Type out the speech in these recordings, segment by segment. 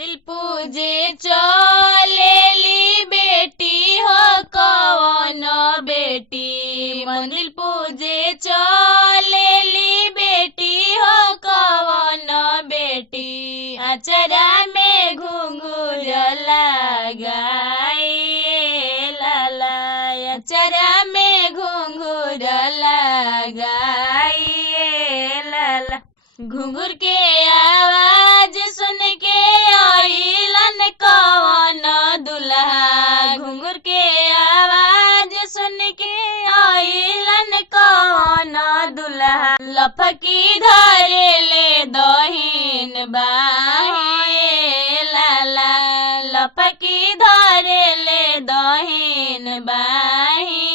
मंदिर पूजे चलेली बेटी हो कवन बेटी। मंदिर पूजे चलेली बेटी हो कवन बेटी। अचरा में घुंघुर लगाइए लाला। अचरा में घुंघुर लगाइए लाला। घुंघुर के आवाज सुन के आइलन कवन दुल्हा। घुंघुर के आवाज सुन के आइलन कवन दुल्हा। लफकी धरे ले दहिन बाहे लाला। लफकी धरे ले दहिन बाहे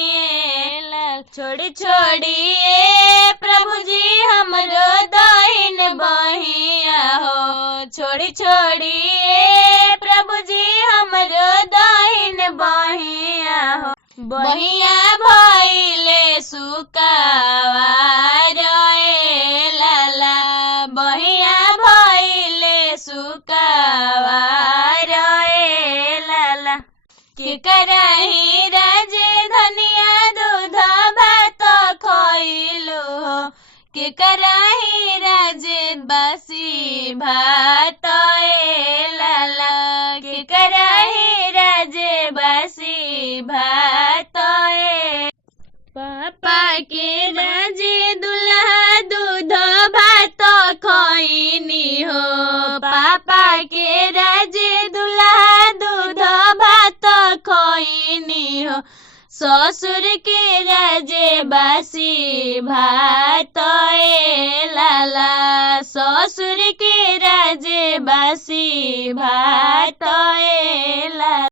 लाला। छोड़ी छोड़िए प्रभु जी हमरो दहिन बहिया हो। छोड़ी छोड़िए प्रभु जी हमरो दहिन बहिया हो। बहिया भइले सुकावार ए लाला। बहिया भइले सुकावार ए लाला। के कराही राजे धनिया दूध भात खइलु हो। के कराही राजे बासी भात ए लाला। के कराही राजे बासी भात ए। पापा के राजे दुल्हा दूध भात खइनी हो। पापा के राजे दुल्हा दूध भात खइनी हो। ससुर के राजे बासी भात ए लाला। ससुर के राजे बासी भात ए लाला।